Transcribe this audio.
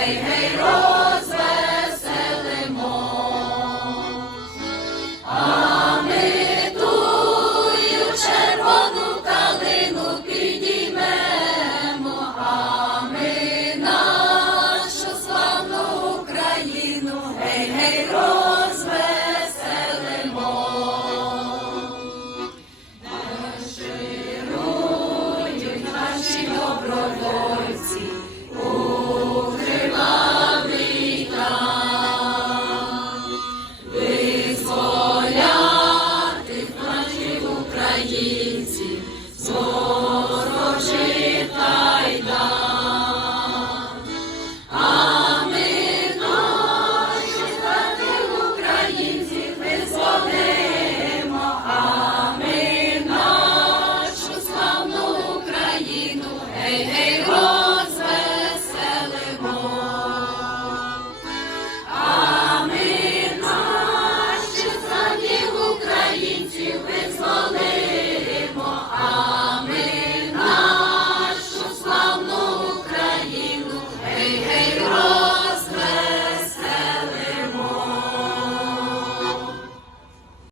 гей, гей, розвеселимо, ми тую червону калину підіймемо, а ми нашу славну Україну, гей, гей, розвеселимо. Наширують наші добровольці. Українців, з ворожих кайдан. А ми наші стати українців визволимо, а ми нашу славну Україну, гей,